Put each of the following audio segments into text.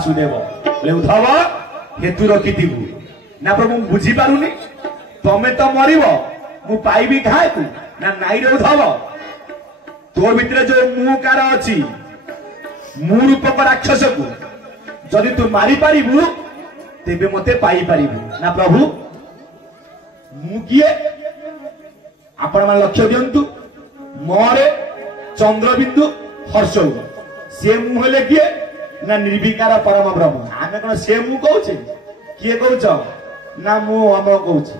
वासुदेव बोले उद्धव हेतु रखिथिबु ना प्रभु बुझी पारुनी तमे तो मरिब मु पाइबी खाए तू ना नाई रे उद्धव तोर भितर जो मु कार अछि मु रूपक राक्षस को जदि तू मारी पारिबु तेबे मते पाई पारिबु ना प्रभु मु किए आपण मान लक्ष्य दियंतु मोरे चंद्रबिंदु हर्षौ से मु हेले किए ना निर्विकार परम ब्रह्म आमे कोन से मु कहूचे किए कहूच ना मु हम कहूचे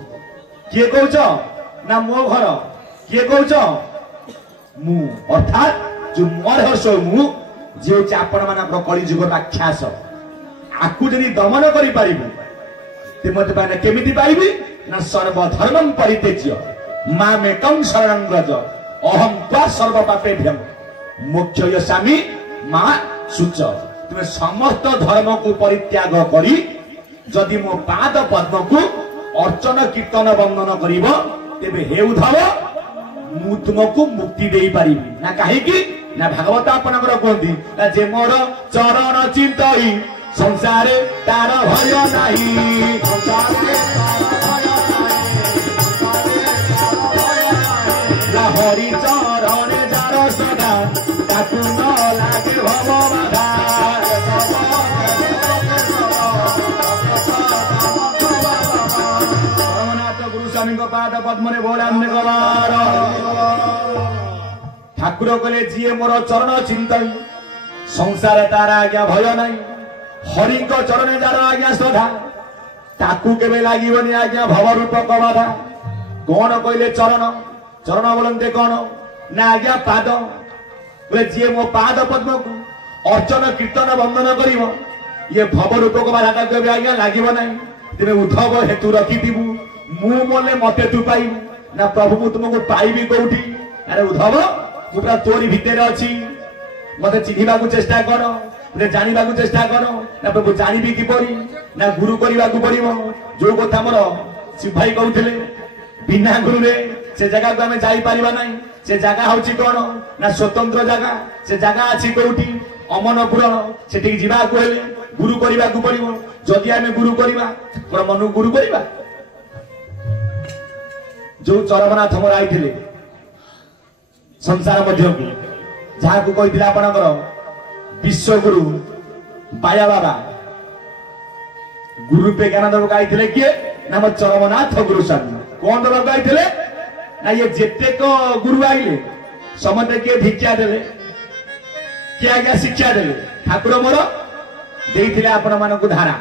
किए कहूच ना मो घर किए कहूच मु अर्थात जो मोर हर्षौ मु जे आपण मान कली जुग राक्षस आकु जदि दमन करि पारिबु ते मते पाने केमिति पाइबी ना सर्वधर्मं परित्यज्य मामेकं शरणं व्रज अहं त्वा सर्व पापेभ्यं मोक्षयसामि मा शुच तुमे समस्त धर्म को परित्याग करी जदि मो पाद पद्म को अर्चन कीर्तन वंदन करिवो तेबे हे उद्धव मु तुमको मुक्ति देई पारिबी ना काहे कि ना भागवत आपनकर कोंदी ना जे मोर चरण चिंतई संसारे तार भय नाही संसारे तार भय नाही हरि चरणे जार सदा ताकु न लागे भव बाधा रघुनाथ गुरु स्वामी को पाद पद्म रे बोलाने गवार ठाकुर कले जिए मोर चरण चिंतन संसार तार आज्ञा भय नाही हरि को चरण जार आज्ञा श्रद्धा ताकू केबे लागिबनी आज्ञा भव रूपक बाधा कौन कहले चरण चरण बोलते कौन ना आज्ञा पाद बोले जी मो पाद पद्म को अर्चन कीर्तन वंदन करिवो ये भव रूपक बाधा केबे आज्ञा लागिबो नाही तेरे उद्धव हेतु रखिथिबु मु मोले मते तू पाइबु ना प्रभु मु तुमको पाइबी कोठी अरे उद्धव मु पूरा तोरी भितर अछि मते चिन्हिबा को चेष्टा करो जानिबा को चेष्टा करो ना प्रभु जानिबी किपरि ना गुरु करिबा को पड़िबो जो कथा मोर शिव भाई कहउथिले बिना गुरु रे से जगह को हमें जाई परिबा नाही से जगह होची कोन ना स्वतंत्र जगह से जगह अछि कोठी अमनपुर सेठी जिबा को हेले गुरु करिबा को पड़िबो जदि हमें गुरु करिबा पर मनु गुरु करिबा जो चरमनाथ मोर आइथिले संसार मध्य को जहा को कहिथिला आपनकर विश्वगुरु बाया बाबा गुरु पे ज्ञान देव गाइथिले किए नाम चरमनाथ गुरु स्वामी कौन देव गाइथिले ना ये जेते को गुरु आइले समते के भिक्षा देले के आज्ञा शिक्षा देले ठाकुर मोर देइथिले आपण मानकु धारा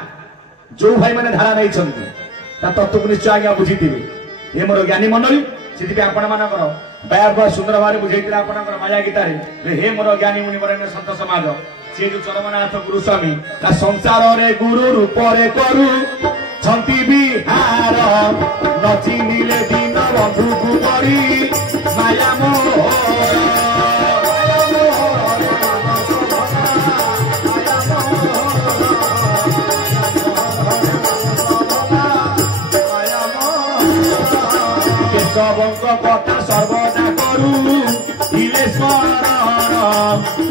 जो भाई माने धारा नै छंती ता तत्व निश्चय आज्ञा बुझिथिबे ए मोर ज्ञानी मंडली सिद्धि पे आपण मानकर बाया सुंदर भाव बुझेइथिले आपनकर माया गीता रे हे मोर ज्ञानी मुनि वरेण्य संत समाज से जो चरमनाथ गुरु स्वामी ता संसार रे गुरु रूप रे करू छंती बिहार नची नीले दिन बंधु को करी माया मोह सबंक कथा सर्वदा करू इले स्मरण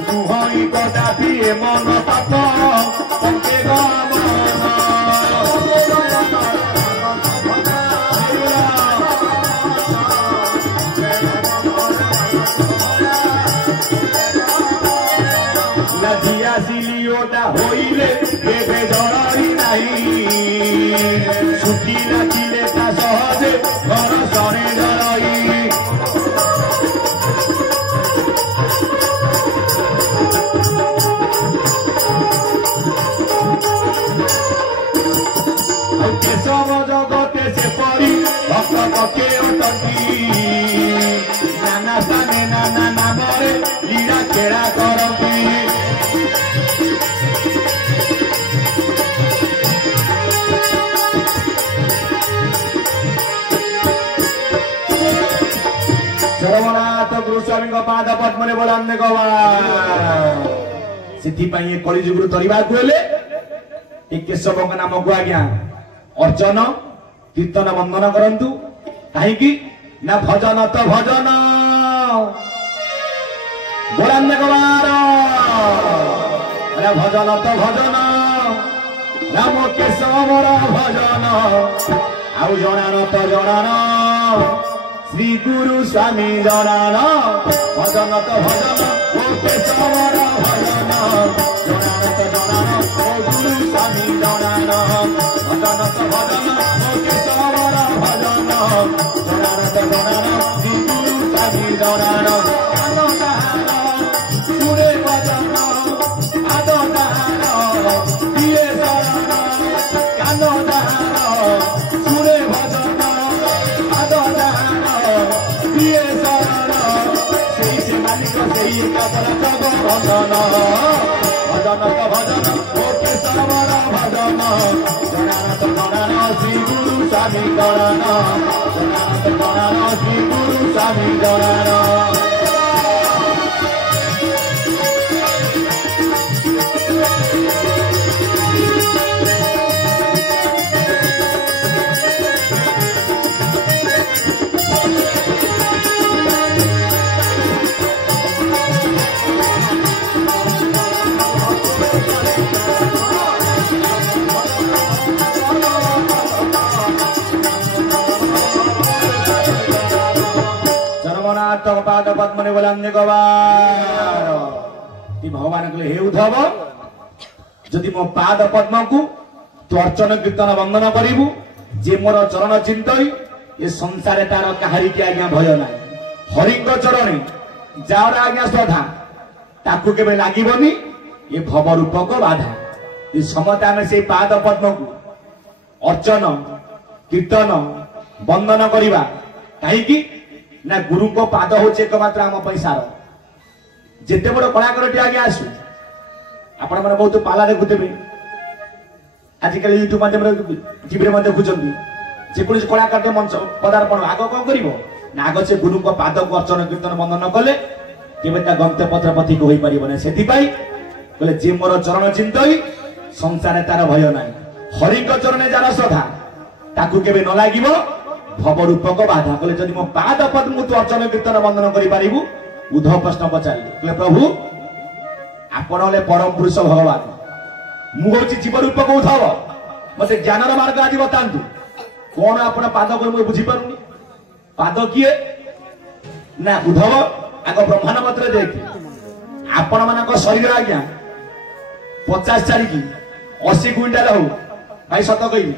मुहई कथा दिए मन पाप पंके लजिया सिलियोटा होइले केबे जड़ई नाही सुखी नाचिले ता सहजे घर सरे जड़ई केशव जगते से परी भक्त पके अटकी नाना स्थाने नाना नामरे लीला खेला करती चरमनाथ गुरु स्वामी पाद पद्म बोलाने गवा से कली जुगु तरीबा केशव नाम को आज्ञा अर्चन कीर्तन वंदन करंतु कहीं ना भजन तो भजन बोलाने गवार भजन तो भजन राम केशवर भजन आउ जनान तो जनान श्री गुरु स्वामी जनान भजन तो भजन ओ केशवर भजन जनान तो जनान ओ गुरु स्वामी जनान भजन तो भजन ओ केशवर भजन जनान तो जनान श्री गुरु स्वामी जनान सुरे भजन आद दान दिए शरण कान दान सुरे भजन आद दान दिए शरण से मालिक से कातर जग भजन भजन तो भजन ओ केशवर भजन जनान तो जनान श्री गुरु स्वामी जनान जनान तो जनान श्री गुरु स्वामी जनान पाद पद्मने बोलान्ने गवार भगवान कहले हे उद्धव जदि मो पाद पद्म को तू अर्चन कीर्तन वंदन करिबु जे मोर चरण चिंतई ये संसार तार कहारी के आज्ञा भय ना हरि चरण जार आज्ञा श्रद्धा ताकू केबे लागिबनी ये भव रूपक बाधा ये समता में से पाद पद्म को अर्चन कीर्तन वंदन करिबा काहे की ना गुरु को पाद होचे एकमात्र आम पैसार जेते बड़ कलाकार आगे आसु आपण मैंने बहुत पाला देखुवे आजिकल यूट्यूब माध्यम टीवी में देखुंत जेकोसी कलाकार मंच पदार्पण आग कौन कर आग से गुरु को पाद को अर्चन कीर्तन वंदन कले केवे गंत्य पत्र पथिक हो पार से कहले जे मोर चरण चिंतई संसार तार भय ना हरि चरण जार श्रद्धा ताकू केवे न लागिब भव रूपक बाधा कहले जदि मो पाद पद्म तू अर्चन कीर्तन वंदन करि पारिबु उद्धव प्रश्न पचारिले कहले प्रभु आपण हले परम पुरुष भगवान मु होछि जीव रूपक उद्धव मते ज्ञानर मार्ग आदि बतांतु कोन आपण पाद को मु बुझी पारुनी पाद किए ना उद्धव आग ब्रह्मांड मत्र देख आपण मानक शरीर आज्ञा 50 चारिकी 80 क्विंटाल हो भाई सत कहि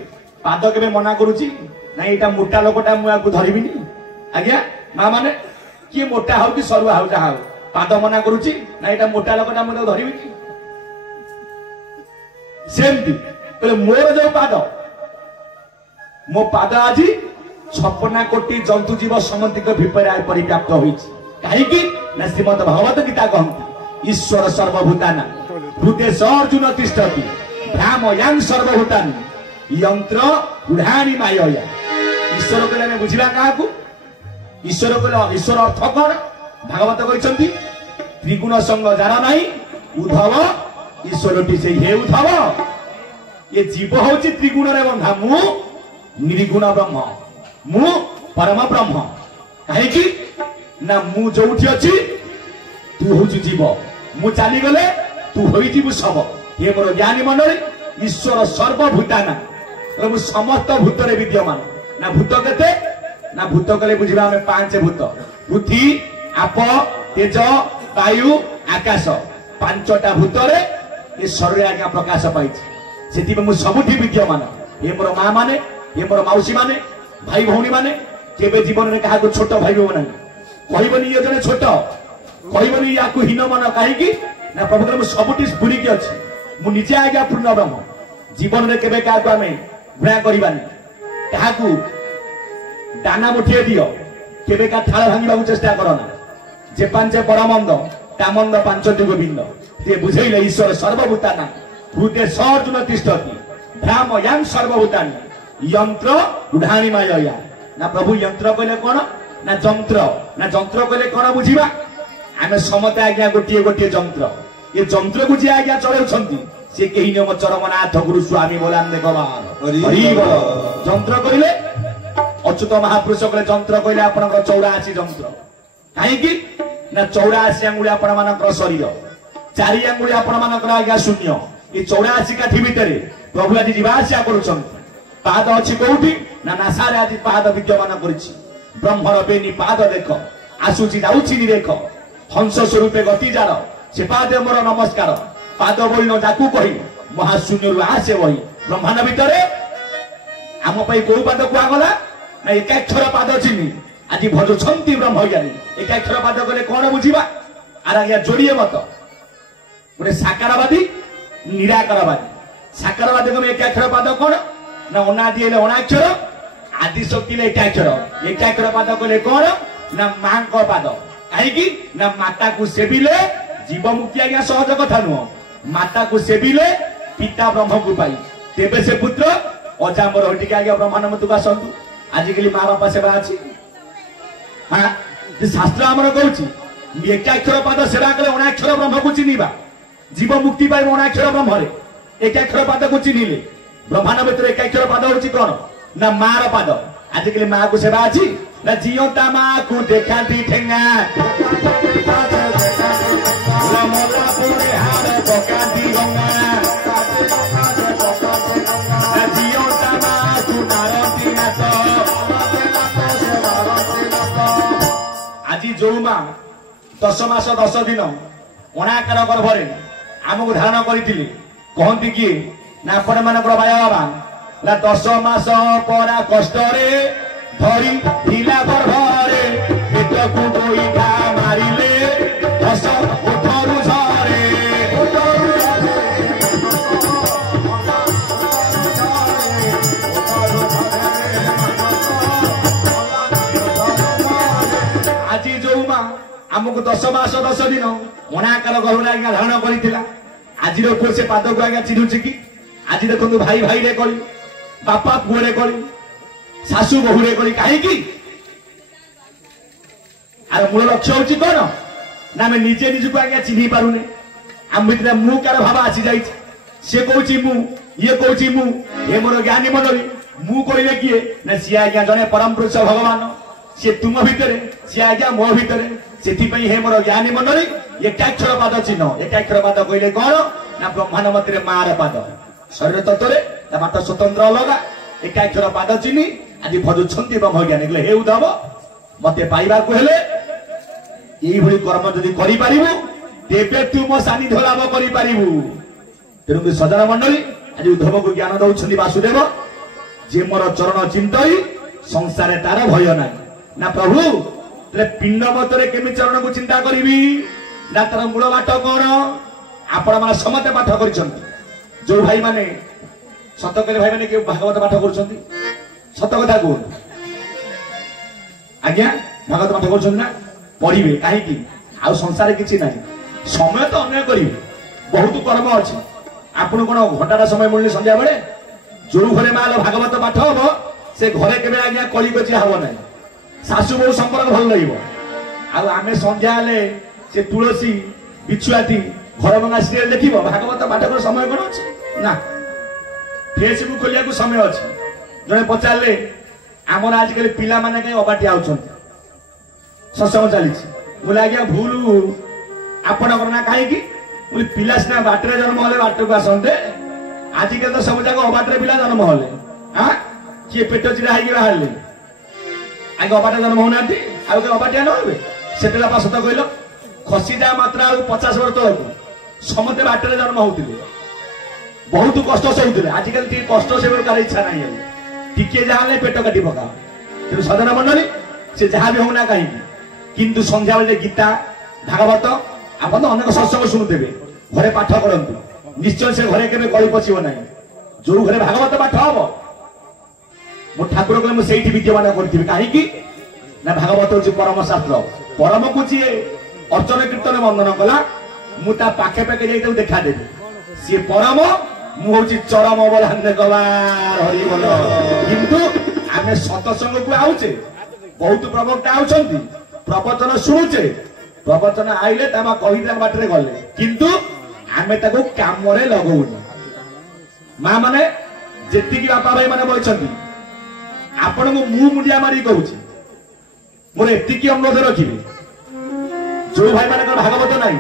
पाद केबे मना करूची ना एटा मोटा लोकटा मु आकु धरिबिनी आज्ञा मा माने कि मोटा हो कि सरुआ हो जहा पाद मना करूची ना एटा मोटा लोकटा मु धरिबिनी सेमती कहले मोर जो पाद मो पाद आजी 56 कोटी जंतु जीव समंतिक विपराय परिव्याप्त होईछि काहे कि ना श्रीमद् भगवत गीता कहंती ईश्वर सर्वभूताना हृदय अर्जुन तिष्ठति भ्रामयां सर्वभूतानि यंत्र उड़ाणी माया ईश्वर कहले हमें बुझिबा काहाकू ईश्वर कहले ईश्वर अर्थ कोन भागवत कहछंती त्रिगुण संग जार नाही उद्धव ईश्वरटी से हे उद्धव ये जीव होछि त्रिगुण रे बंधा मु निर्गुण ब्रह्म मु परम ब्रह्म काहे कि ना मु जोठी अछि तू होछि जीव मु चाली गले तू होई जीव सब हे मोर ज्ञानी मंडली ईश्वर सर्वभूताना प्रभु समस्त भूतरे विद्यमान ना भूत केते ना भूत कले बुझिबा हमें 5 भूत पृथ्वी आप तेज वायु आकाश 5टा भूतरे ये शरीर आज्ञा प्रकाश पाइछि सेति मु सबुठी विद्यमान हे मोर मां माने हे मोर मौसी माने भाई भौणी माने केबे जीवन रे काहा को छोट भाई बना कहबनी ये जने छोट कहबनी याकू हीन मन काहे कि ना प्रभु मु सबुठी स्फुरी के अछि मु निजे आज्ञा पूर्ण ब्रह्म जीवन रे केबे काहा को हमें भ्रा करिबानी काहाकू दाना मुठिए दियो केबे का थाल भांगिबा चेष्टा करना जे पांचे परमंद तामंद 5 गोविंद ते बुझैले ईश्वर सर्वभूताना हृदय अर्जुन तिष्ठति भ्रामयां सर्वभूतानि यंत्र उड़ाणी माया ना प्रभु यंत्र कहले कोन ना जंत्र कहले कोन बुझिबा आमे समता आज्ञा गोटिए गोटिए जंत्र ये जंत्र को जे आज्ञा चलाउछंती से केही नियम चरमनाथ गुरु स्वामी बोलांदे गवार हरि बोल जंत्र कहले अच्युत महापुरुष कहले जंत्र कहले आपनकर 84 जंत्र काहे कि ना 84 अंगुली आपण मानकर शरीर 4 अंगुली आपण मानकर आज्ञा शून्य ये 84 काठी भितरे प्रभु आज जीवासिया करुछन पाद अछि कोउठी ना नासारे आज पाद विद्यमान करिछि ब्रह्मर बेनी पाद देख आसुची जाउछि नि देख हंस स्वरूपे गति जार से पादे मोर नमस्कार पाद बोलिनो जाकू कहि महाशून्यरु आसे वही ब्रह्मांड भितरे आम पई कोउ पाद कुआ गला ना एकाक्षर पाद चिनी आज भजुछंती ब्रह्मज्ञानी एकाक्षर पाद गले कोन बुझिबा आरा या जोड़िए मत गोटे साकारवादी निराकारवादी साकारवादी को एकाक्षर पाद कोन ना अनादि हेले अनाक्षर आदि शक्ति ले एकाक्षर पाद कहले कोन ना मां को पाद काहेकि ना माता को सेबिले जीव मुक्ति आज्ञा सहज कथा नुह माता को सेबिले पिता ब्रह्म को पाई तेबे से पुत्र अजामर हटिके आज्ञा ब्रह्मांड मत को आसंतु आजिकली माँ बापा सेवा अछि हाँ शास्त्र आमर कहूँ एकाक्षर पाद सेवा कले अनाक्षर ब्रह्म को चिन्हवा जीव मुक्ति पाई अनाक्षर ब्रह्म एकाक्षर पाद को चिन्हिले ब्रह्मांड भितर एकाक्षर पाद हूँ कौन ना मार पाद आजिकली माँ को सेवा अच्छी ना जीवता माँ को देखा ठेंगा आज जो माँ 10 मास 10 दिन अनाकार गर्भरे आमको धारण करते कहती किए ना आपण मान भाई बाबा ना 10 मास परा कष्ट धरी ढिला गर्भरे पेट को गोईठा मारिले हस उठरू झरे आज जो माँ आमको 10 मास 10 दिन अनाकार गर्भरे आज्ञा धारण करथिला आज पुओ से पाद को आज्ञा चिन्हुछि कि आज देखो भाई भाई रे करी बापा पुओ रे करी शाशु बहु रे करी कहीं आर मूल लक्ष्य हूँ कौन ना आम निजे निजक आज्ञा चिन्ह पारुने आम भर मु कार भाव आसी जाए सी कौच मु ये कौच मु ये मोर ज्ञानी मंडली मु कहले किए ना सी आज्ञा जड़े परम पुरुष भगवान सी तुम भितर सी आज्ञा मो भितर से हे मोर ज्ञानी मंडली एकाक्षर पाद चिन्ह एकाक्षर पाद कहले कौन ना ब्रह्मांड मत मार पाद शरीर तत्व मात स्वतंत्र अलगा एकाक्षर पाद चिन्ह आज भजुछंती ब्रह्मज्ञानी कहले हे उद्धव मते पाइबाकू हेले यही कर्म जदि करिपारिबु तेबे तू मो सानिध्य लाभ करिपारिबु तेणु सजन मंडली आज उद्धव को ज्ञान दौछंती वासुदेव जे मोर चरण चिंतई संसारे तार भय ना ना प्रभु तेरे पिंड मतरे केमि चरण को चिंता करिवि ना तार मूल बाट कोन आपण माने समते पाठ करिसंती जो भाई माने सत कहले भाई माने के भागवत पाठ करिसंती सत कथा कोन आज्ञा भागवत पाठ करिसंती ना पढ़िबे काहेकि आ संसार किछि नाही समय तो अन्य करिवे बहुत कर्म अछि आपण कोन घंटाटा समय मिलनी संध्या बेले जो घरे माल भागवत पाठ हो से घरे केबे आज्ञा कली कचिया हबो नाही सासु बहु संपर्क भल लगिबो आ आमे संध्या ले से तुलसी बिछुआती घर मंगा सीरियल देखिबो भागवत पाठ कर समय कोन अछि ना फेसबुक खोलिया को समय अछि जने पचारले हमर आजकल पिला माने कई अबाटी आउछन सत्संग चली बोले आज्ञा भूल आपण करना कहीं बोले पिला सीना बाटर जन्म हेले बाट को आसते आजिकल तो सब जाक अबाटर पिला जन्म हेले हाँ किए पेट चिरा है बाहर आगे अबाटर जन्म होना आगे अबाटिया न से सत कहल खसी जा मात्रा 50 वर्ष तक समते बाटर जन्म होते बहुत कष्ट सहते आजिकल कष्ट से इच्छा ना टिके जहाँ पेट काटी पका तेणु सदन मंडली से जहाँ भी होना कहीं किंतु संध्या बेले गीता भागवत आप अनेक सत्संग शुणुवे घरे पाठ करंतु निश्चय से घरे केबे कली पचिब ना जो घरे भागवत पाठ हम मो ठाकुर कहले मुझे विद्यमान करी कहीं ना भागवत हूँ परम शास्त्र परम को जी अर्चन कीर्तन वंदन कला मुझे पाखे पाखे जाई देखा देवी सी परम मुझे चरम बोला गवार हरि बोल किंतु आम सत्संग को आउचे बहुत प्रवक्ता आउछंती प्रवचन शुणुचे प्रवचन आइले कही बाटे गले किंतु आमे ताको काम रे लगौनी माँ माने जेतिकी बापा भाई माने बइछंती आपण को मु मुंडिया मारी कहूची मोर एतिकी अनुरोध रखिबे जो भाई माने भागवत नाही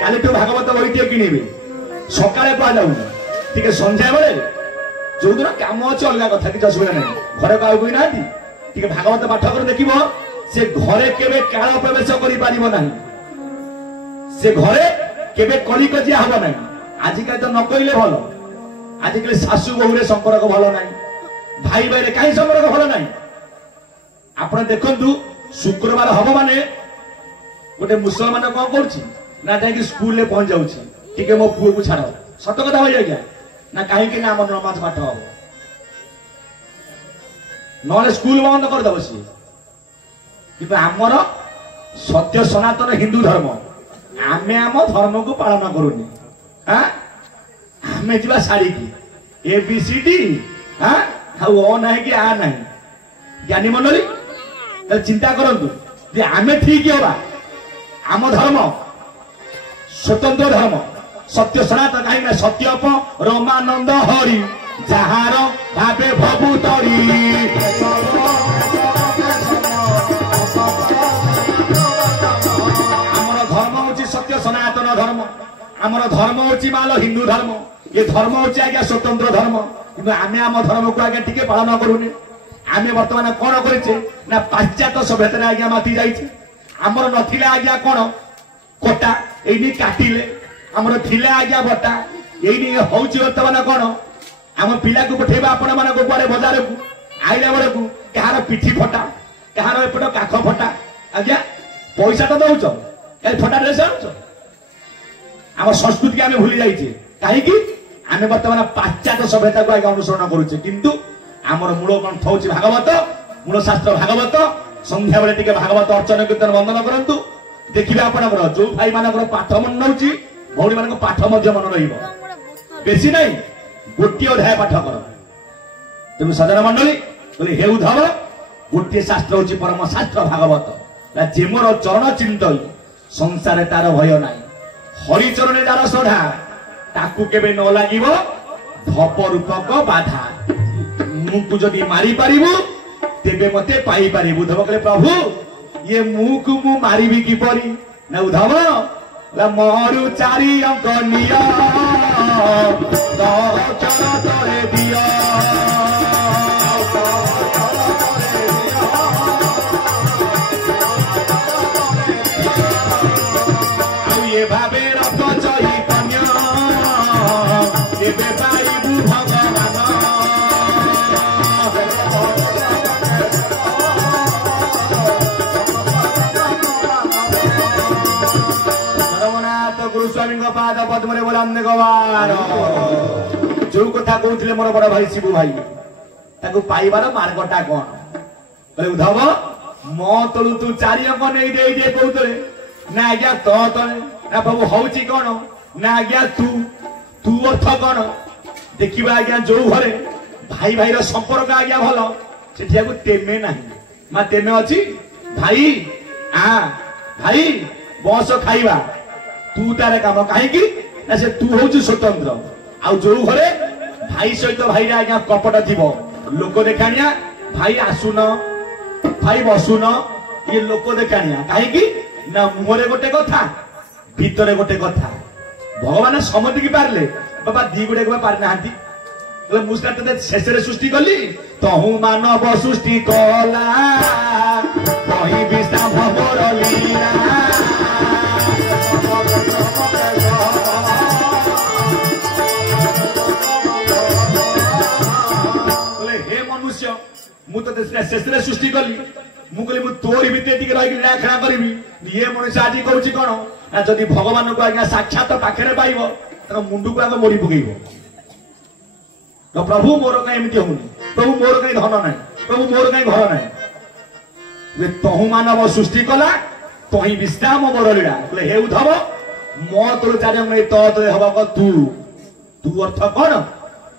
काली तो भागवत बहिटिए किनिबे सकाळे पा जाउनी टिके संध्या बेले जो दिन काम अच्छे अलग कथा कि असुविधा नहीं घरे कहा कोई ना भागवत पाठ कर देख से घरे केबे काल प्रवेश कर से घरे केबे कली कजिया हम ना आजिकल तो न कहले भल आजिकल शाशु बहु संपर्क भल ना भाई भाई कहीं संपर्क भल ना आप देखु शुक्रवार हम माने गोटे मुसलमान कौन कर स्कूल पहुंच जाऊे मो पुओ को छाड़ सत कथा भाई आज्ञा ना कहीं ना नमाज पाठ हम ना स्कूल बंद करदे सी कि आमर सत्य सनातन हिंदू धर्म आमे आम धर्म को पालन करूनी आमे जीवा साड़ी की ABCD ओ ना कि आ ना ज्ञानी मंडली चिंता करंतु जे आमे ठीक होगा आम धर्म स्वतंत्र धर्म सत्य सनातन कहीं सत्य रमानंद हरि जार भावे भबु तरी सत्य सनातन धर्म आमर धर्म होची माल हिंदू धर्म ये धर्म होची आज्ञा स्वतंत्र धर्म कि आमे आम धर्म को आज्ञा टिके पालन करूनी आमे वर्तमान कौन करेचे ना पाश्चात्य सभ्यता आज्ञा माति जाइछे आमर नथिला आज्ञा कौन कोटा एनी काटिले आमर थिले आज्ञा बटा एनी होची वर्तमान कौन आम पिला को पठेबा आपण मान को कुआडे बाजार को आइला बेले को कहार पिठी फटा कहार एपट काख फटा आज्ञा पैसा तो दउछ फटा ड्रेस आम संस्कृति आम भूली जाइए कहीं आम बर्तमान पाश्चात्य सभ्यता को आगे अनुसरण करुचे किंतु आमर मूल ग्रंथ हूँ भागवत मूल शास्त्र भागवत संध्या बेले टिके भागवत अर्चन कीर्तन वंदन करंतु देखिए आपनकर जो भाई मानकर पाठ मन नउची भौणी मान पाठ मन रहिबो बेसी नहीं गोटे अध्याय पाठ कर तेणु सजन मंडली बोले हे उद्धव गोटे शास्त्र हूँ परम शास्त्र भागवत जे मोर चरण चिंतई संसार तार भय नाई हरिचरण जाल सढ़ा ताकू केबे न लागिबो धप रूपक बाधा मुकु जदि मारी पारिबु तेबे मते पाई पारिबु उद्धव कहले प्रभु ये मुकु मु मारिबी किपरि ना उद्धव ला मोरु चारि अंक निया चरण तळे दिया भावे रथ चैतन्य एबे पाइबु भगवान सर्वनाथ गुरुस्वामी पाद पद्म बोलांदे गवार जो कथा कहते मोर बड़ भाई शिबू भाई ताको पाइबार मार्गटा कौन बोले उद्धव मो तलु तू चारि अंक नहीं दे कहते ना आज्ञा तो तले ना बाबू हूँ कौन ना आज्ञा तू तू अर्थ कौन देखा आज्ञा जो घरे भाई भाई संपर्क आज्ञा भल से तेमे ना माँ तेमे अच्छी भाई भाई बस खाइबा तू तार काम कहीं ना से तू हूँ स्वतंत्र आउ जो घरे भाई सहित भाई आज्ञा कपट थी लोक देखाणिया भाई आसुन भाई बसुन ये लोक देखाणिया कहीं ना मुहरे गोटे कथा भितरे गोटे कथा भगवान समझ की पारे बाबा दी गुड़े पारि ना मुझे शेष सृष्टि कली तहु मानव सृष्टि कला हे मनुष्य मुझे शेष सृष्टि कली मुझे तोरी भितर खेला करी ये मनुष्य आज कौच कौन ना जदि भगवान को आज्ञा साक्षात पाखे पाइब मुंड को आगे मोड़ी पकड़ तो प्रभु मोर कहीं एमती होनी प्रभु मोर कहीं धन ना प्रभु मोर कहीं घर ना तहु मानव सृष्टि कला तही विश्राम मोर लीला बोले हे उद्धव मो तोर चार तोरे हवा तू तू अर्थ कौन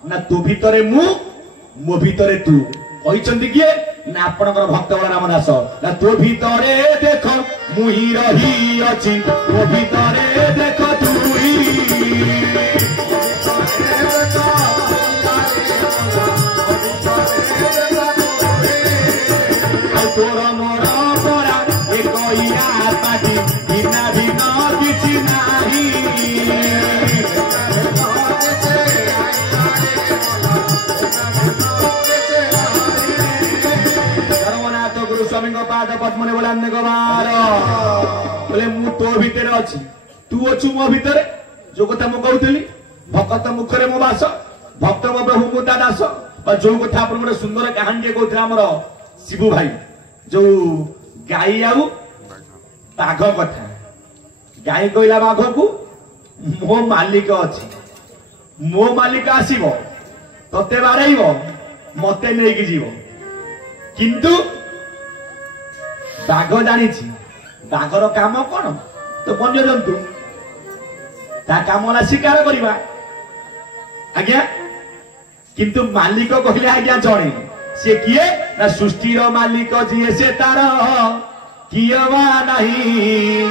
ना तू भितर मो भितर तू कहते किए ना आपणकर भक्त राम दास ना तो भितरे देख मुही रही अच्छी तो भितरे देख तू तोर मोर परा एक पाटी भिन्ना भिन्न किछि नाही पाद पद्मने बोला गोबार बोले मु तो भितर अच्छी तू अच्छु मो भितर जो कथा मु कहूली भक्त मुखरे मो बास भक्त मो प्रभु मु ता दास जो कथा आप गोटे सुंदर कहानी कहते आमर शिबू भाई जो गाई आउ बाघ कथा गाई कहला बाघ को मो मालिक अच्छी मो मालिक आसीबो तते बाराइबो मते नेकी जीवो किंतु बाघ जानी बाघर काम कौन तो वन्य जंतु ता काम ना शिकार करवा आज्ञा किंतु मालिक कहले आज्ञा जणे से किए ना सृष्टि मालिक जी से तार किए वा नहीं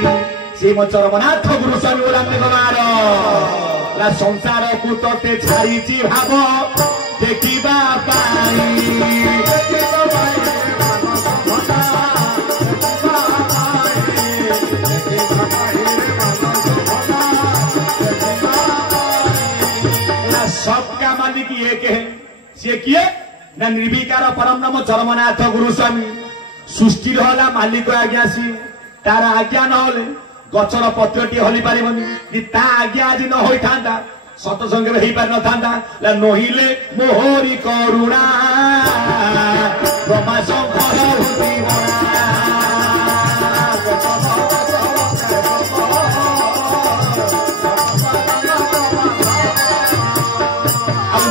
से मो चरमनाथ गुरु स्वामी बोलांगे गवार ला संसार को तते छाड़ी भाव देखिबा सबका मालिक एक है से किए ना निर्विकार परम नाम चरमनाथ गुरु स्वामी सृष्टि रहा मालिक आज्ञा सी तार आज्ञा न गचर पत्रटी हली पारिबनी ता आज्ञा आज न होई थांदा सतसंग में पार न थांदा नहिले मोहरी करुणा ब्रह्मा शंकर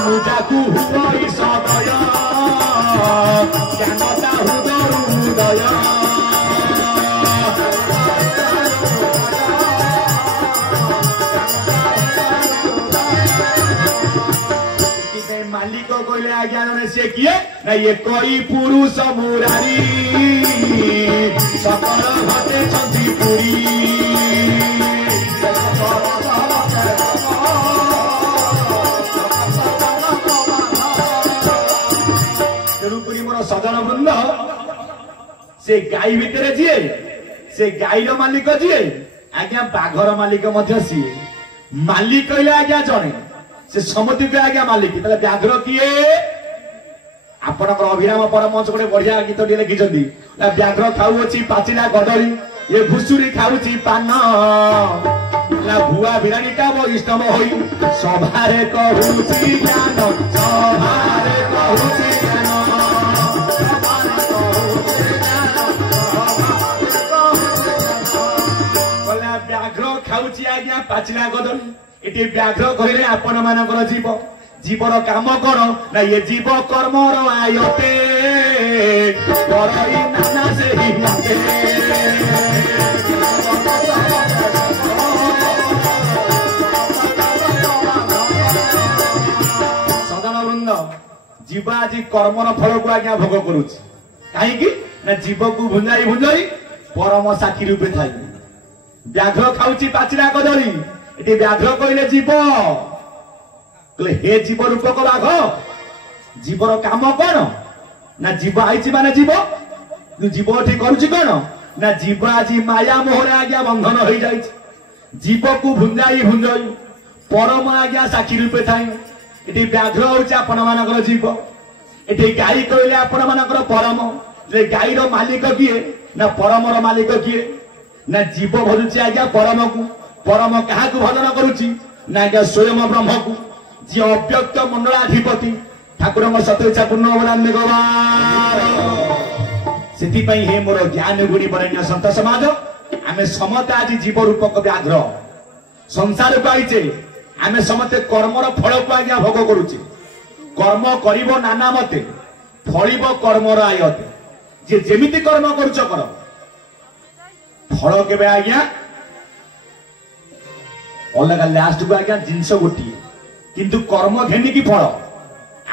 मुजाकू हुई सदय ज्ञानता हृदय मालिक कहले आज्ञा जने से किए ना ये कोई पुरुष मुरारी सकल भटे छंती पुरी तेणुकरी मोर सजन वृंद से गाई भितर जीए से गाईर मालिक जीए आज्ञा बाघर मालिक मध्य सीए मालिक कहले आज्ञा जने से समति को आज्ञा मालिक ताले व्याघ्र किए आपनकर अभिराम परमहंस गोटे बढ़िया गीत टी लिखिछंती व्याघ्र खाऊची पाचिला गडरी ये भुसुरी खाऊची पान ला भुआ बिरानीटा बगिष्ठम होई सभारे कहूची ज्ञान सभारे कहूची ज्ञान व्याघ्र खाऊची आज्ञा पाचिला गडरी एटी व्याघ्र कहले आपण मानकर जीव जीवर काम कर ना ये जीव कर्मर आयते करई नाना से हियाते सदन वृंद जीव आज कर्मर फल को आज्ञा भोग करुछि कहीं ना जीव को भुंजाई भुंजाई परम साक्षी रूपे थाई व्याघ्र खाऊची पाचिला कदली एटी व्याघ्र कहले जीव कहले हे जीव रूपक बाघ जीवर काम कौन ना जीव आईची माने जीव जीव ठीक करुची कौन ना जीव आज माया मोहरे आज्ञा बंधन हो जाए जीव को भुंजाई भुंजाई परम आज्ञा साक्षी रूपे थाई एटी व्याघ्र होची आपण मानकर जीव एटी गाई कहले आपण मानकर परम जे गाईर मालिक किए ना परमर मालिक किए ना जीव भजुची आज्ञा परम को परम क्या भजन करुची ना स्वयं ब्रह्म को जी अव्यक्त मंडलाधिपति ठाकुर सतइच्छा पूर्ण अवलान्य गवार से हे मोर ज्ञान गुणी बरण्य संत समाज आम समते आज जीव रूपक व्याघ्र संसार को आईचे आम समते कर्मर फल को आज्ञा भोग करुचे कर्म करिब नाना मते फलिब कर्मर आयते जे जेमिति कर्म करुच कर फल केबे आज्ञा अलग लास्ट को आज्ञा जिनस गोटे किंतु कर्म घेनी की फल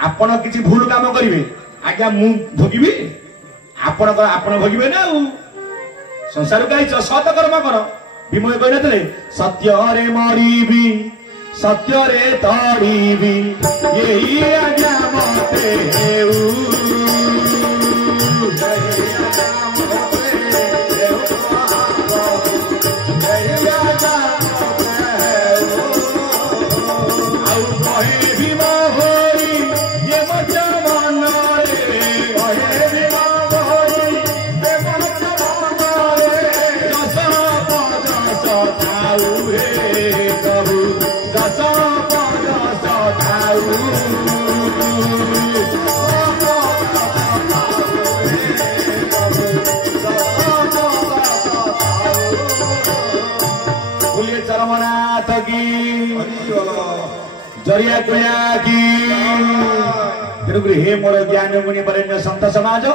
आपण किसी भूल काम करिवे आज्ञा मु भोगिबी आपण भोगिबे ना संसार का सत कर्म कर विमय कहते सत्य रे मरीबी सत्य रे तरीबी यही आज्ञा मते जरिया कुया की तेणुक हे मोर ज्ञान मुनि बरेण्य संत समाज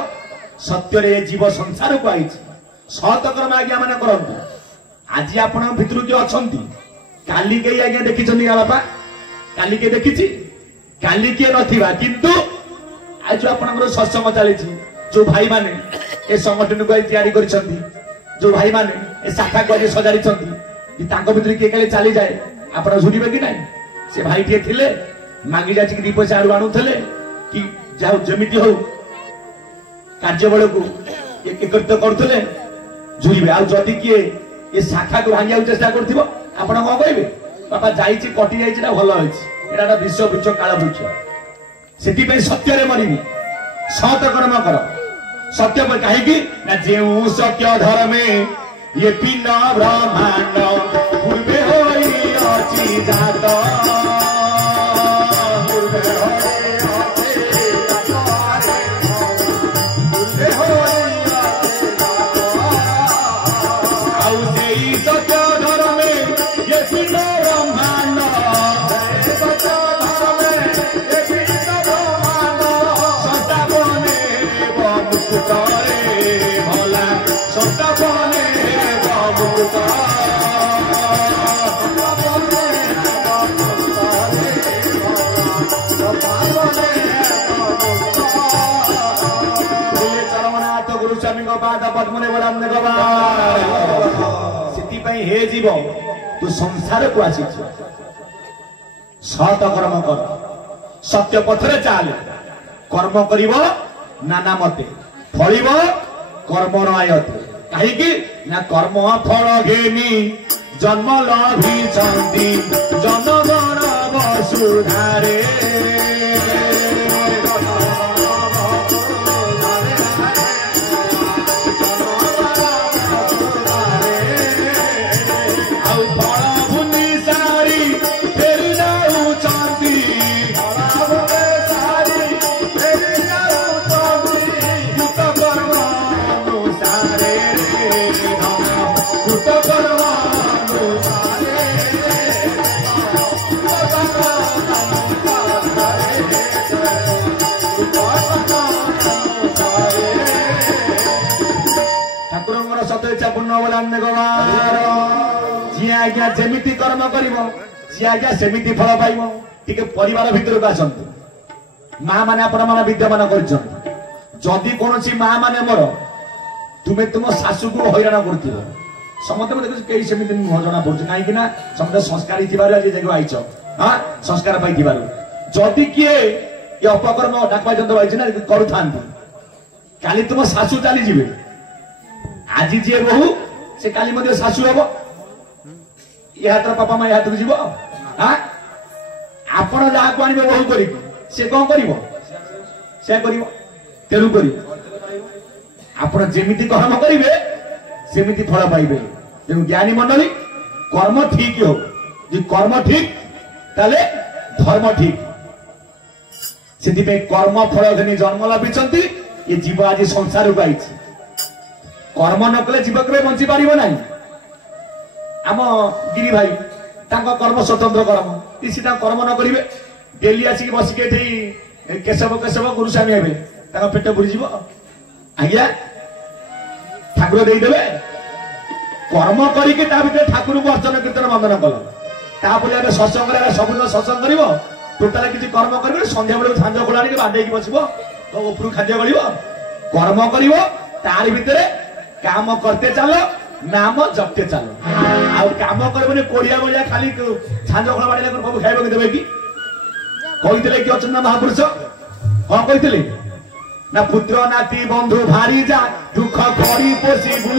सत्य रे जीव संसार को आई सत कर्म आज्ञा मान करंतु आज आपण भितर किए अछंती काली के आज्ञा देखि छथि बापा काली के देखिछि काली के नथिबा किंतु आज आपनकर सत्संग चली जो भाई माने ए संगठन को तैयारी करिसंती जो भाई माने ए शाखा को सजाड़ी छथि तांको भितर के काले चली जाए आपण झुरिबे कि नहीं से भाई टे थिले मांगी जाछि कि 2 पैसा आडू आनुथले कि जाओ जमिति हो कार्य बळ को एकत्रित करथले झुरिबे आ जदि किए ए शाखा को भांगिया चेष्टा करथिबो आपण को कहबे बापा जाईछि कटि जाईछि ना भलो होइछि एटा विश्व वृक्ष काल वृक्ष सेति पे सत्य रे मरिबी सत कर्म कर सत्य पर काहे कि ना जेउ सत्य धर्मे ये पिंड ब्रह्मांड पूर्वे होई अछि जात पूर्वे होई अछि पूर्वे होई आउ सेई सत्य धर्मे ये पिंड ब्रह्मांड सत्य धर्मे ये पिंड ब्रह्मांड सत्ता बने मुक्त रे भला सत्ता बने चरमनाथ गुरु स्वामी पाद पद्मने हे जीव तू संसार को आसी सत कर्म कर सत्य पथरे चाल कर्म करिव नाना मते फलिव कर्म आयते कहीं ना कर्म फल घेनी जन्म लभिछन्ति जनगण वसुधारे जी आज्ञा जेमिति कर्म करिवो सी आज्ञा सेमिति फल पाइबो टिके परिवार भितर आसंतु मां माने आपण मन विद्यमान करछन जदि कोनोसी मां माने मोर तुमे तुम सासु को हैरान करथिबो समते मते केही सेमिति न जना पड़छ काहे कि ना समते संस्कारी थिबार आज देखो आइछ हां संस्कार पाई थिबार जदि किए ये अपकर्म डाकवा जंत आइछ ना करूथांती काली तुम सासु चली जिवे आज जे बहु से काली मध्य सासु हेबो यात्रा पापा मां यात्रा जीव हां आपण जहा को आनिबे बहु करी से कोन करिवो से करिवो तेरु करी आपण जेमिति कर्म करिवे सेमिति फल पाइबे तेनु ज्ञानी मंडली कर्म ठीक हो जे कर्म ठीक ताले धर्म ठीक सेति पे कर्म फल धनी जन्म लाभिचंती ये जीव आज संसार को आइछि कर्म न कले जीव के बंची पारिबो नाही आम गिरी भाई तांको कर्म स्वतंत्र कर्म तीसी ता कर्म न करिवे डेली आसी बसी के थई केशव गुरुस्वामी हेबे तांको पेट बुरी जीवो आज्ञा ठाकुर देई देबे कर्म करी के ता भीतर ठाकुर को अर्चना कीर्तन वंदन कल ता बोले आबे सत्संग रे सब सत्संग करिवो टोटल किछि कर्म करबे संध्या बेले झांझ कोलानी के बांधे की बसिबो तो ऊपर खाद्य गलिवो कर्म करिवो तार भीतर काम करते चलो नाम जपते चलो आ काम करबने कोड़िया बलिया खाली झांझ कोला बाडले को सब खाइबो के देबे कि कहितले कि अचन्ना महापुरुष हां कहितले ना पुत्र नाती बंधु भारी जा दुख करी पोसिबू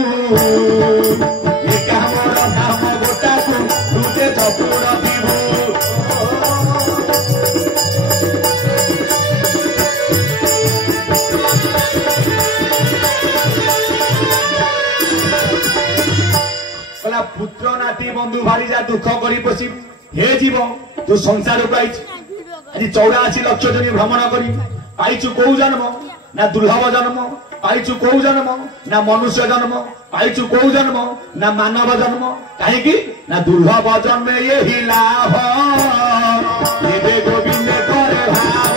ये कामर नाम गोटा को तुते चपुर दिबू कला पुत्र नाती बंधु भारी जा दुख करी पोसिबू हे जीव तू संसार को आइछ आज 84 लाख जन भ्रमण करी पाइछु को जन्म ना दुर्लभ जन्म पाइछु को जन्म ना मनुष्य जन्म पाइचु कौ जन्म ना मानव जन्म कहीं ना दुर्लभ जन्म ये ही लाभ ये गोविंद करे भाव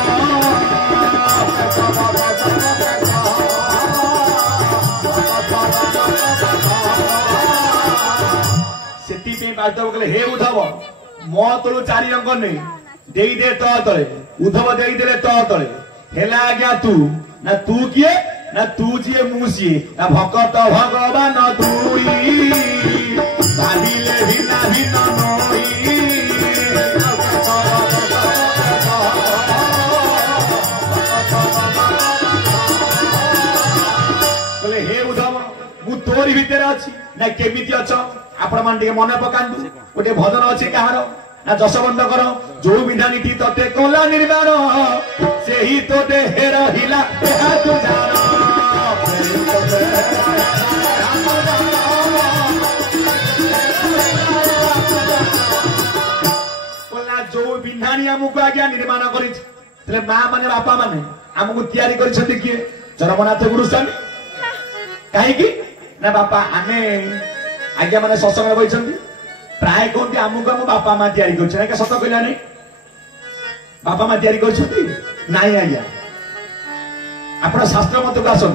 से बास्तव कहले हे उद्धव मो तलु चारि अंक नहीं दे दे तो तले उद्धव दे दे तो तले हेला आज्ञा तू किए ना तू जिए मुसीए ना भक्त भगवान तुई भाविले भिन्ना भिन्न नई कहले हे उद्धव मु तोरी भितर अछि ना केमिति अछ आपण मान टे मन पकांदु गोटे भजन अछि कहार ना जशवंत कर जो विधानीति तते कोला निर्माण से ही तो देहे रहिला एहा तू जान कोला जो विधानी हमको आज्ञा निर्माण करि तले मां माने बापा माने हमको तयारी करिसथि किए चरमनाथ गुरु स्वामी काहे की ना बापा आने आज्ञा माने सत्संग बइछन्ती प्राय कहते आमको आम बापा माँ तैयारी कर सत कहला नहीं बापा माँ तैयारी कर आज्ञा आप शास्त्र मत को आसतु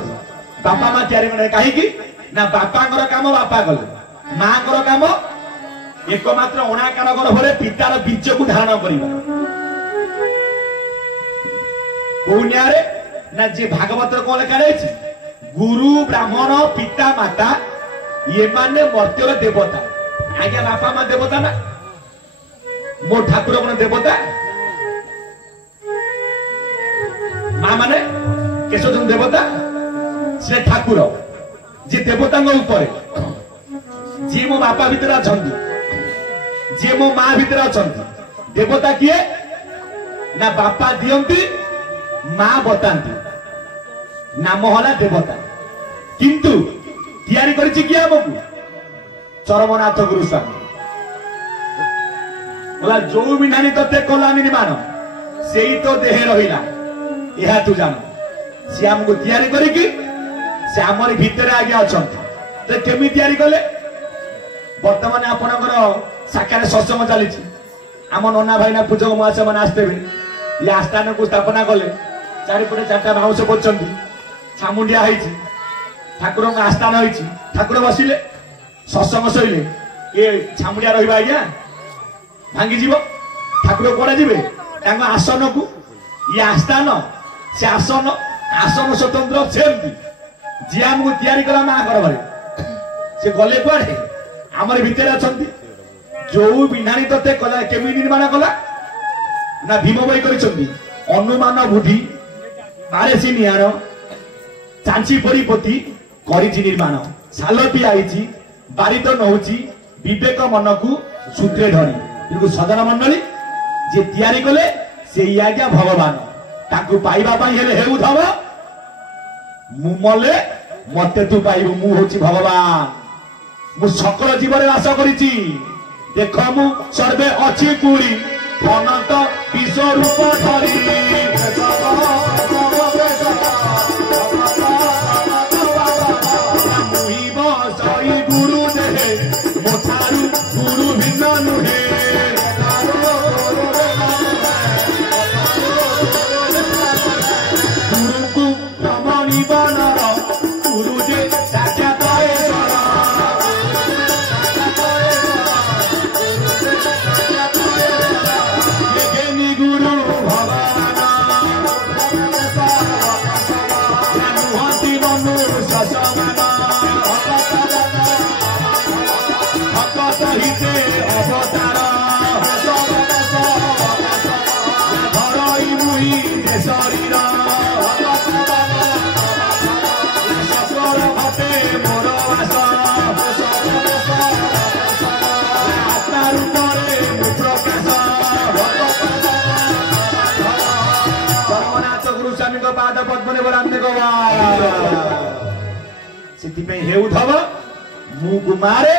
बापा माँ तैयारी कहीं ना बापा काम बापा कले माँ काम एकमात्र अणाकार गर्भरे पितार बीज को धारण करवा ना जे भागवत कौन लिखा गुरु ब्राह्मण पिता माता ये माने मर्त्यर देवता आज्ञा बापा माँ देवता ना मो ठाकुर कौन देवता माँ माने केशोजन देवता से ठाकुर जे देवता ऊपर जी मो बापा भीतर अच्छा जी मो माँ भीतर अच्छा देवता किए ना बापा दियंती माँ बताती नाम हला देवता किंतु तैयारी करिछि किए हमकु चरमनाथ गुरु स्वामी बोला जो विधानी तते कला निर्माण से ही तो देहे रहिला यह तू जान सी हमको तैयारी करिकी से आमर भीतर आगे अच्छा तो केमी तैयारी कले वर्तमान आपनकर साकार सत्संग चली आम नना भाईना पूजक महाशय मैंने आसते ये आस्थान को स्थापना कले चारिपटे चार्टा बाउंश कर छामुंडिया ठाकुर आस्थान होती ठाकुर बसिले सत्संग शैले ये छामुंडिया रहा आज्ञा भांगी जीव ठाकुर कौन जी आसन को ये आस्थान से आसन आसन स्वतंत्र सेमती जी आमको तैयारी कला माँ घर से गले कुआड़े आमर भितर अच्छा जो विधानी तते कला केमी निर्माण कला ना भीम भाई कर अनुमान बुद्धि बारेसी निहार चांची परिपति करिछि निर्माण सालटी आईची बारित नौची विवेक मन को सूत्रे धरी किंतु सदन मंडली जे तैयारी कले से आज्ञा भगवान ताकू पाइबा पाई हेले हे उद्धव मु मले मते तू पाइबु मु होची भगवान मु सकल जीवन आश करिछि देख मु सर्वे अछि कुड़ी अनंत विश्व रूप धरी गुरु देहे मोठारू गुरु भिन्न नुहे गुरु को रमणी बनर गुरु जे साक्षात गुरु भगवान नुहति मनुष्य समान हिते अवतार धरई मुही जे शरीर सकल घटे मोर आस आत्मा रूपरे मु प्रकाश चरमनाथ गुरु स्वामी पाद पद्मने बोलांते से हे उद्धव मु गुमारे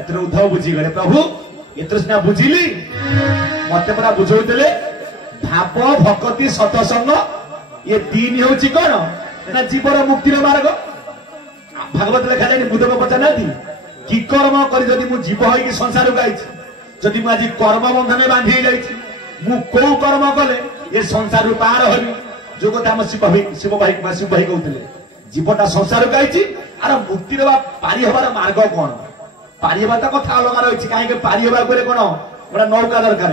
एतर उद्धव बुझी गले प्रभु एतर सिना बुझिली मते परा बुझौतले भाप भक्ति सतसंग ये तीन होची कोन ना जीवन मुक्तिर मार्ग भागवत लिखा जाए बुद्ध को पचार कि कर्म कर जीव हो संसार को आई जदि मुझे कर्म बंधन बांधि जाइए कौ कर्म कले ये संसार पार हबी जो कथा आम शिव भाई कहते जीवटा संसार को आई आर मुक्ति पारि हबार मार्ग कौन पारि हवा तो कथा अलग रही कहीं पारि हवा कौन गोटे नौका दरकार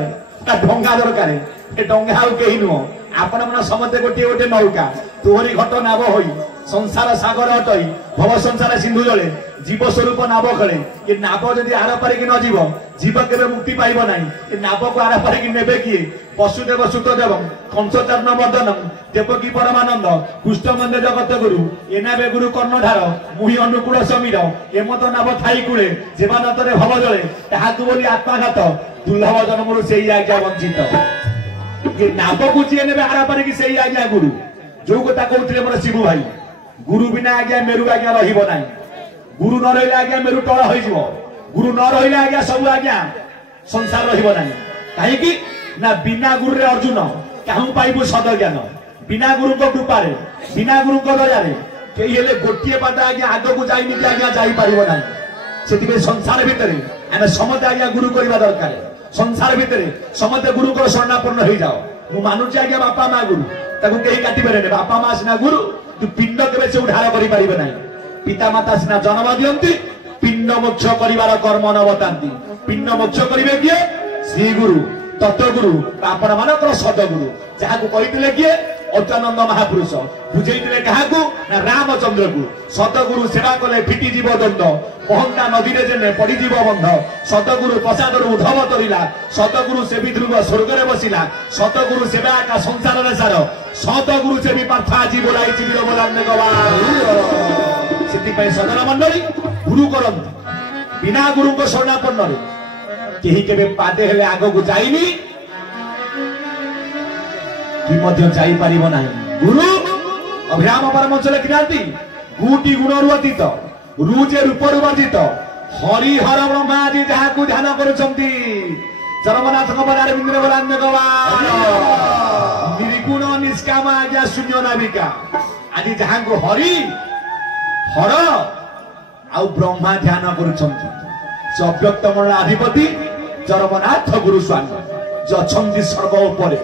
डंगा दरकार डंगा आउ कहीं नुह आपण मन समस्ते गोटे गोटे नौका तोहरी घट नाव हो संसार सागर हटई भव संसार सिंधु जले जीव स्वरूप नाव खेले ये नाव जदि आर पारिक न जीव जीव केवे मुक्ति पाइब ना ये नाव को आर पारिक नेबे किए वसुदेव सुतदेव कंसचरण मर्दनम देवकी परमानंद कृष्णमंद जगत गुरु एनाबे गुरु कर्णधार मुहि अनुकूल समीर एमत नाव थाई कूले जीवानतरे भव जले ताहाकु बोली आत्माघात दुर्लभ जन्मरु सेई आज्ञा वंचित ये नाव को जी ने आरा पारे कि सेई आज्ञा गुरु जो कथा कहते मोर शिवु भाई गुरु बिना आज्ञा मेरु आज्ञा रहिबो नाही गुरु न रहिले आज्ञा मेरु टळ होई जिवो गुरु न रहिले आज्ञा सब आज्ञा संसार रहिबो नाही काहे कि ना बिना गुरु रे अर्जुन काहू पाइबो सद ज्ञान बिना गुरु को कृपा रे बिना गुरु को दया रे केही हेले गोटिए पादा आज्ञा आगो को जाई नि आज्ञा जाई पारिबो नाही सेति संसार भितरे आमे समते आज्ञा गुरु करबा दरकार संसार भितरे समते गुरु को शरणापन्न होई जाओ मु मानुची आज्ञा बापा मा गुरु ताकू केही काटी पारे ने बापा मा सिना गुरु तू पिंड केबे से उद्धार करि पारिबे नाही पिता माता सिना जन्म दियंती पिंड मोक्ष करिवार कर्म न बतांती पिंड मोक्ष करिवे किए श्री गुरु तत्वगुरु आपण मानकर सदगुरु जाहाकू कहितले किए अच्युतानंद महापुरुष बुझेइतले काहाकू ना रामचंद्र को सतगुरु सेवा कले फिटी जीव दंड मोहंता नदी रे जेने पड़ी जीव बंध सतगुरु प्रसाद रु उद्धव तरिला सतगुरु सेवी ध्रुव स्वर्ग रे बसिला सतगुरु सेवा का संसार रे सार सतगुरु सेवी पार्थ आजी बोलाई जीवीर बोलाने गवा सेति पय सदन मंडली गुरु करंती बिना गुरु को शरणापन्न रे केही केबे पादे हेले आगो को जाईनी कि मध्य जाई पारिबो नाही गुरु अभिराम परमहंस लिखिनांती गुटी गुणरु अतीत रुजे रूपरु वर्जित हरि हर ब्रह्मा जी जाहाकू ध्यान करूछंती चरमनाथ कमलार बिंद्र बोलान्य गवान निर्गुण निष्काम आज्ञा शून्य नाविका आदि जाहाकू हरि हर आउ ब्रह्मा ध्यान करूछंती अव्यक्त मंडलाधिपति चरमनाथ गुरु स्वामी जो अछंती सर्व उपरे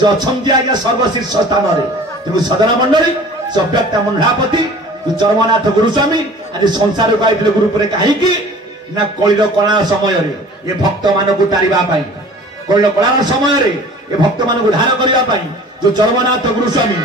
जो अछंती आज्ञा सर्वशीर्ष स्थान रे तेणु सदन मंडली अव्यक्त मंडलापति चरमनाथ गुरु स्वामी आज संसार को आइले गुरु परे काहे कि ना कलिर कला समय रे ये भक्त मानकु तारिबा पई कलिर कला समय रे ये भक्त मानकु धार करिबा पई जो चरमनाथ गुरु स्वामी